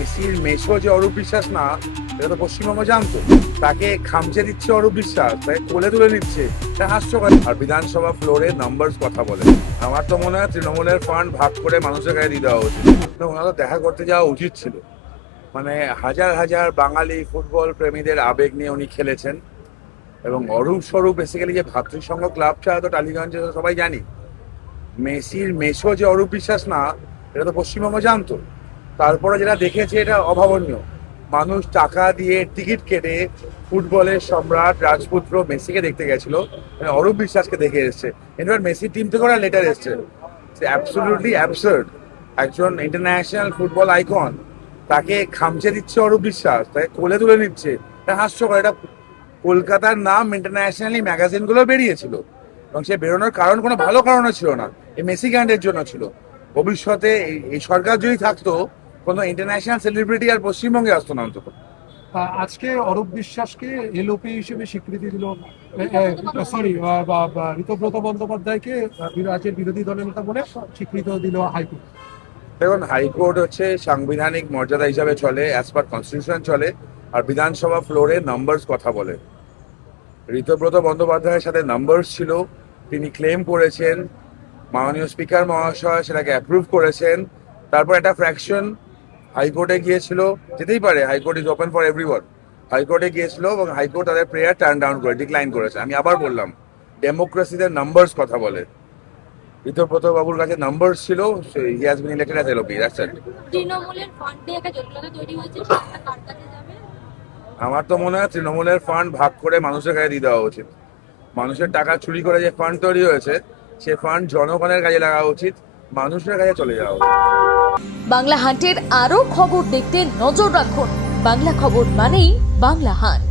মেসির মেসো যে অরূপ বিশ্বাস না, এটা তো পশ্চিমবঙ্গ জানতো। তাকে খামচে দিচ্ছে অরূপ বিশ্বাস, তাকে কোলে তুলে নিচ্ছে, এটা হাস্যকর। আর বিধানসভা ফ্লোরে নাম্বারস কথা বলে। আমার তো মনে হয় তৃণমূলের ফান্ড ভাগ করে মানুষের গায়ে দিয়ে দেওয়া উচিত। তো ওনার তো দেখা করতে যাওয়া উচিত ছিল। মানে হাজার হাজার বাঙালি ফুটবল প্রেমীদের আবেগ নিয়ে উনি খেলেছেন। এবং অরূপ স্বরূপ বেসিক্যালি যে ভাতৃসংঘ ক্লাবটা তো টালিগঞ্জে সবাই জানি। মেসির মেসো যে অরূপ বিশ্বাস না, এটা তো পশ্চিমবঙ্গ জানতো। তারপরে যেটা দেখেছে এটা অভাবনীয়। মানুষ টাকা দিয়ে টিকিট কেটে ফুটবলের সম্রাট রাজপুত্র মেসিকে দেখতে গেছিল, মানে অরূপ বিশ্বাসকে দেখে এসছে। ইনফ্যাক্ট মেসি টিম থেকে ওরা লেটার এসছে। Absolutely absurd. একজন ইন্টারন্যাশনাল ফুটবল আইকন, তাকে খামচে দিচ্ছে অরূপ বিশ্বাস, তাকে কোলে তুলে নিচ্ছে, এটা হাস্যকর। এটা কলকাতার নাম ইন্টারন্যাশনালি ম্যাগাজিনগুলো বেরিয়েছিল, এবং সে বেরোনোর কারণ কোনো ভালো কারণও ছিল না, এই মেসি গ্যান্ডের জন্য ছিল। ভবিষ্যতে এই সরকার যদি থাকতো, কোনো ইন্টারন্যাশনাল সেলিব্রিটি আর পশ্চিমবঙ্গে আসতো না অন্তত। আজকে অরূপ বিশ্বাসকে এলওপি হিসেবে স্বীকৃতি দিল, সরি, ঋতব্রত বন্দ্যোপাধ্যায়কে রাজ্যের বিরোধী দলের নেতা বলে স্বীকৃতি দিল হাইকোর্ট। দেখুন, হাইকোর্ট হচ্ছে সাংবিধানিক মর্যাদা হিসাবে চলে, অ্যাজ পার কনস্টিটিউশন চলে। আর বিধানসভা ফ্লোরে নাম্বারস কথা বলে। ঋতব্রত বন্দ্যোপাধ্যায়ের সাথে নাম্বারস ছিল, তিনি ক্লেম করেছেন, মাননীয় স্পিকার মহাশয় সেটাকে অ্যাপ্রুভ করেছেন। তারপর একটা ফ্র্যাকশন হাইকোর্টে গিয়েছিল, যেতেই পারে, high court is open for everyone. হাইকোর্টে গিয়েছিল এবং হাইকোর্ট তাদের প্রেয়ার টার্ন ডাউন করে ডিক্লাইন করেছে। আমি আবার বললাম, ডেমোক্রেসিতে নাম্বারস কথা বলে। ঋতব্রত বাবুর কাছে নাম্বারস ছিল, he has been elected as LOP, that's it. তৃণমূলের ফান্ডে একটা জটিলতা তৈরি হয়েছে, সেটা কার কাছে যাবে? আমার তো মনে হয় তৃণমূলের ফান্ড ভাগ করে মানুষের গায়ে দিয়ে দেওয়া উচিত। মানুষের টাকা চুরি করে যে ফান্ড তৈরি হয়েছে, সে ফান্ড জনগণের কাজে লাগা উচিত, মানুষের কাছে চলে যাওয়া উচিত। বাংলা হান্টের আরও খবর দেখতে নজর রাখুন। বাংলা খবর মানেই বাংলা হান্ট।